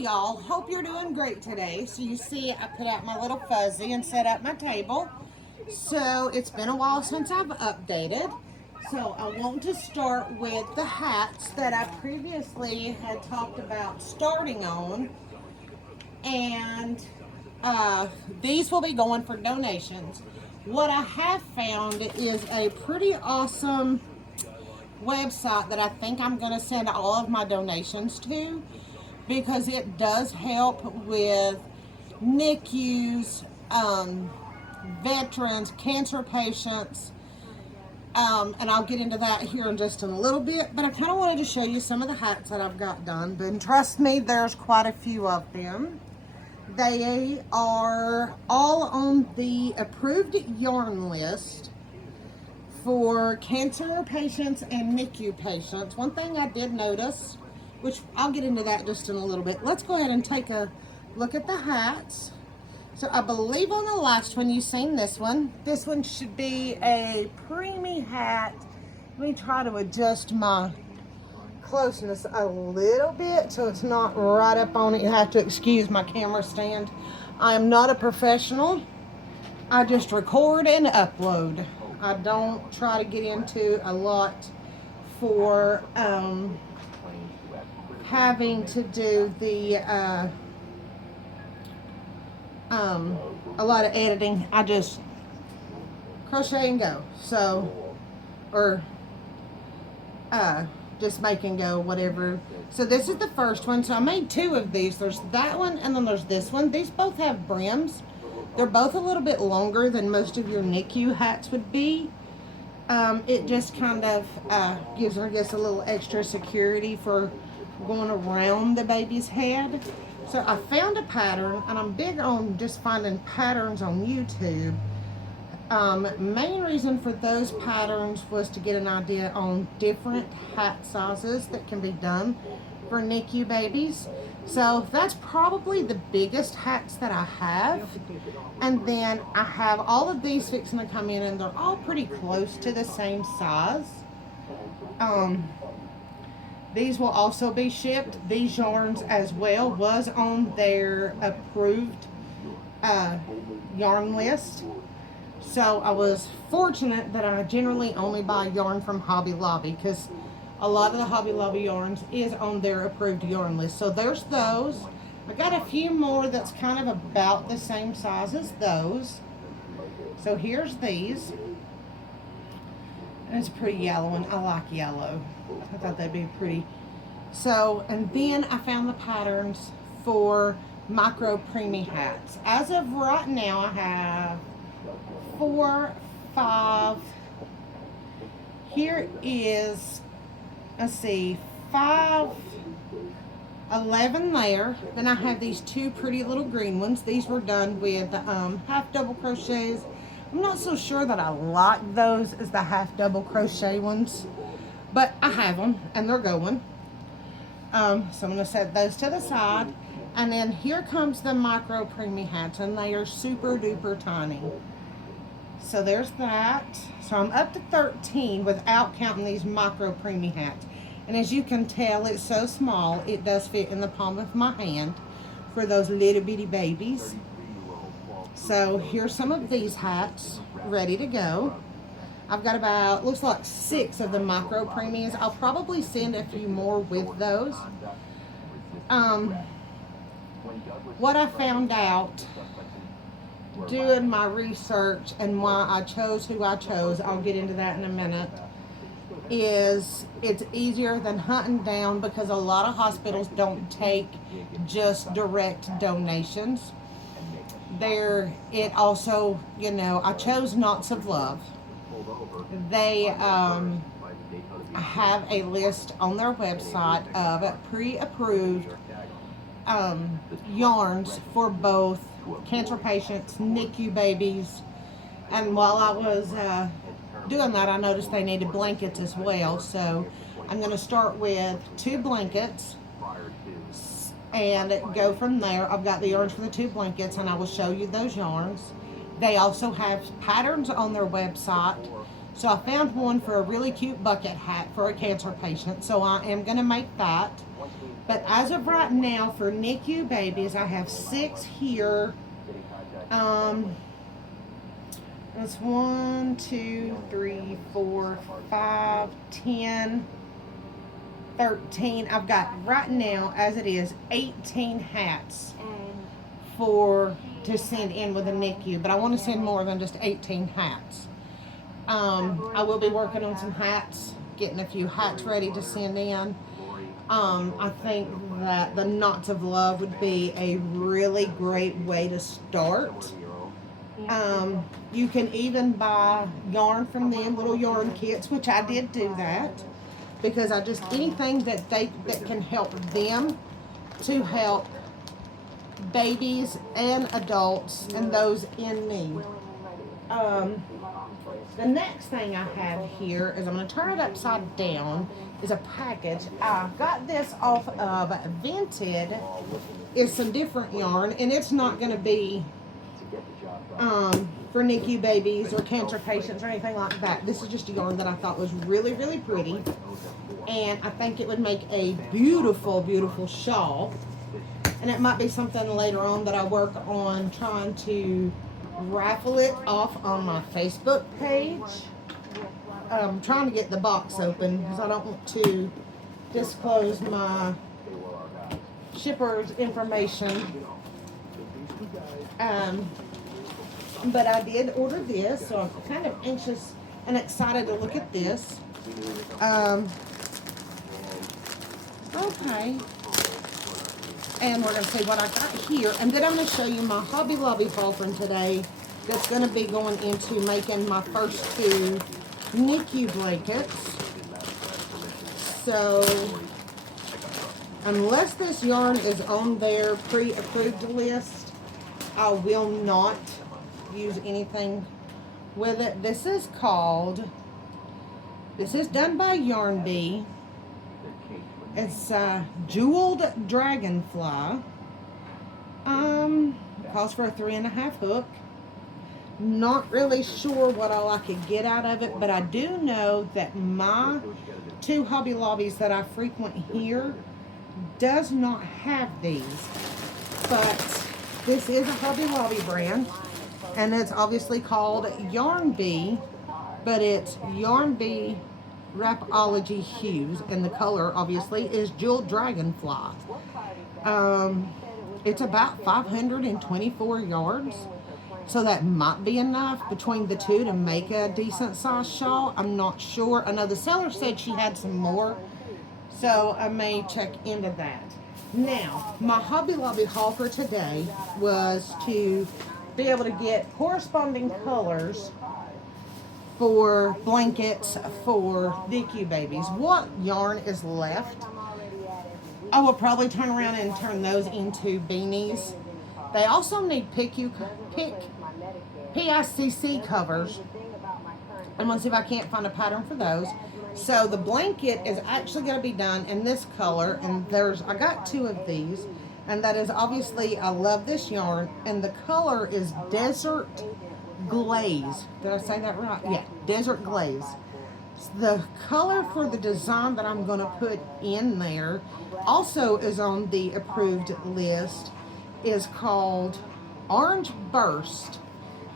Hey y'all, hope you're doing great today. So you see I put out my little fuzzy and set up my table. So it's been a while since I've updated. So I want to start with the hats that I previously had talked about starting on. And these will be going for donations. What I have found is a pretty awesome website that I think I'm going to send all of my donations to, because it does help with NICUs, veterans, cancer patients, and I'll get into that here in just a little bit. But I kind of wanted to show you some of the hats that I've got done. But trust me, there's quite a few of them. They are all on the approved yarn list for cancer patients and NICU patients. One thing I did notice, which I'll get into that just in a little bit. Let's go ahead and take a look at the hats. So I believe on the last one you seen this one. This one should be a preemie hat. Let me try to adjust my closeness a little bit so it's not right up on it. You have to excuse my camera stand. I am not a professional. I just record and upload. I don't try to get into a lot for having to do the a lot of editing. I just crochet and go. So, or just make and go, whatever. So this is the first one. So I made two of these. There's that one and then there's this one. These both have brims. They're both a little bit longer than most of your NICU hats would be. It just kind of gives her, I guess, a little extra security for going around the baby's head. So I found a pattern, and I'm big on just finding patterns on YouTube. Main reason for those patterns was to get an idea on different hat sizes that can be done for NICU babies. So that's probably the biggest hats that I have. And then I have all of these fixing to come in, and they're all pretty close to the same size. These will also be shipped. These yarns as well was on their approved yarn list. So I was fortunate that I generally only buy yarn from Hobby Lobby, because a lot of the Hobby Lobby yarns is on their approved yarn list. So there's those. I got a few more that's kind of about the same size as those. So here's these. And it's a pretty yellow one. I like yellow. I thought that'd be pretty. So, and then I found the patterns for micro preemie hats. As of right now, I have 4, 5. Here is, let's see, 5, 11 there. Then I have these two pretty little green ones. These were done with half double crochets. I'm not so sure that I like those as the half double crochet ones, but I have them and they're going. So I'm going to set those to the side. And then here comes the micro preemie hats, and they are super duper tiny. So there's that. So I'm up to 13 without counting these micro preemie hats. And as you can tell, it's so small, it does fit in the palm of my hand for those little bitty babies. So here's some of these hats ready to go. I've got about, looks like 6 of the micro preemies. I'll probably send a few more with those. What I found out doing my research and why I chose who I chose, I'll get into that in a minute, is it's easier than hunting down, because a lot of hospitals don't take just direct donations. It also, you know, I chose Knots of Love. They have a list on their website of pre-approved yarns for both cancer patients, NICU babies, and while I was doing that, I noticed they needed blankets as well. So I'm going to start with 2 blankets and go from there. I've got the yarns for the 2 blankets, and I will show you those yarns. They also have patterns on their website. So I found one for a really cute bucket hat for a cancer patient, so I am going to make that. But as of right now, for NICU babies, I have 6 here. That's 1, 2, 3, 4, 5, 10, 13. I've got right now, as it is, 18 hats to send in with a NICU, but I want to send more than just 18 hats. I will be working on some hats, getting a few hats ready to send in. I think that the Knots of Love would be a really great way to start. You can even buy yarn from them, little yarn kits, which I did do that, because anything that can help them to help babies and adults and those in need. The next thing I have here is, I'm going to turn it upside down, is a package. I got this off of Vented. It's some different yarn, and it's not going to be for NICU babies or cancer patients or anything like that. This is just a yarn that I thought was really, really pretty, and I think it would make a beautiful, beautiful shawl. And it might be something later on that I work on trying to raffle it off on my Facebook page. I'm trying to get the box open because I don't want to disclose my shipper's information. But I did order this, so I'm kind of anxious and excited to look at this. Okay. And we're going to see what I got here. And then I'm going to show you my Hobby Lobby haul from today that's going to be going into making my first 2 NICU blankets. So, unless this yarn is on their pre-approved list, I will not use anything with it. This is done by Yarn Bee. It's jeweled dragonfly. Calls for a 3.5 hook. Not really sure what all I could get out of it, but I do know that my 2 Hobby Lobbies that I frequent here does not have these. But this is a Hobby Lobby brand, and it's obviously called Yarn Bee, but it's Yarn Bee Rapology Hues, and the color obviously is Jeweled Dragonfly. It's about 524 yards, so that might be enough between the 2 to make a decent sized shawl. I'm not sure. I know the seller said she had some more, so I may check into that. Now, my Hobby Lobby haul for today was to be able to get corresponding colors for blankets for NICU babies. What yarn is left, I will probably turn around and turn those into beanies. They also need PICC covers. I'm going to see if I can't find a pattern for those. So the blanket is actually going to be done in this color, and I got 2 of these, and that is obviously, I love this yarn, and the color is Desert Glaze. Did I say that right? Yeah, Desert Glaze. The color for the design that I'm going to put in there also is on the approved list, is called Orange Burst.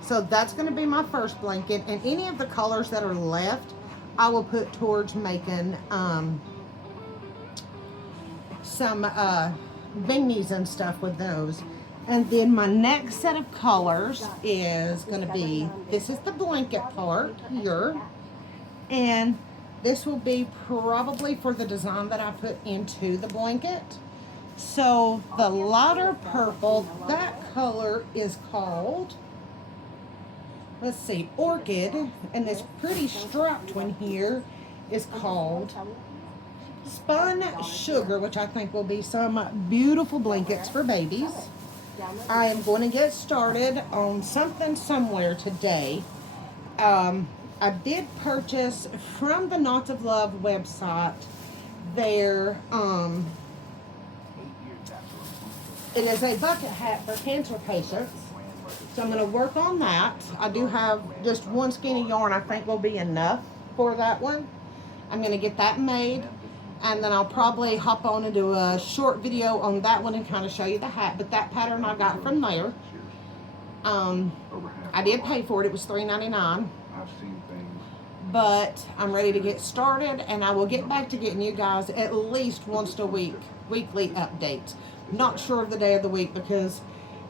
So that's going to be my first blanket, and any of the colors that are left I will put towards making some beanies and stuff with those. And then my next set of colors is going to be, this is the blanket part here, and this will be probably for the design that I put into the blanket. So the lighter purple, that color is called, let's see, Orchid, and this pretty striped one here is called Spun Sugar, which I think will be some beautiful blankets for babies. I am going to get started on something somewhere today. I did purchase from the Knots of Love website their, it is a bucket hat for cancer patients. So I'm going to work on that. I do have just 1 skein of yarn I think will be enough for that one. I'm going to get that made. And then I'll probably hop on and do a short video on that one and kind of show you the hat. But that pattern I got from there. I did pay for it. It was $3.99. But I'm ready to get started, and I will get back to getting you guys at least once a week, weekly updates. Not sure of the day of the week because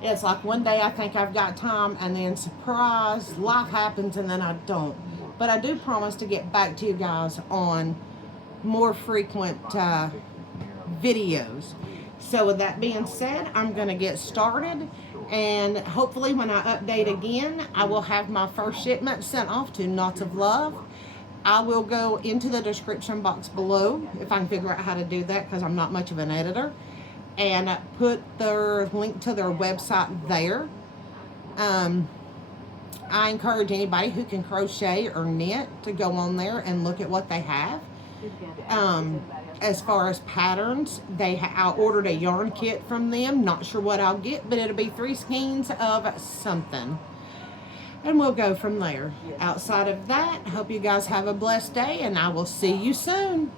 it's like one day I think I've got time, and then surprise, life happens, and then I don't. But I do promise to get back to you guys on more frequent videos. So with that being said, I'm going to get started, and hopefully when I update again, I will have my first shipment sent off to Knots of Love. I will go into the description box below if I can figure out how to do that, because I'm not much of an editor, and put their link to their website there. I encourage anybody who can crochet or knit to go on there and look at what they have. As far as patterns, I ordered a yarn kit from them. Not sure what I'll get, but it'll be 3 skeins of something. And we'll go from there. Outside of that, I hope you guys have a blessed day, and I will see you soon.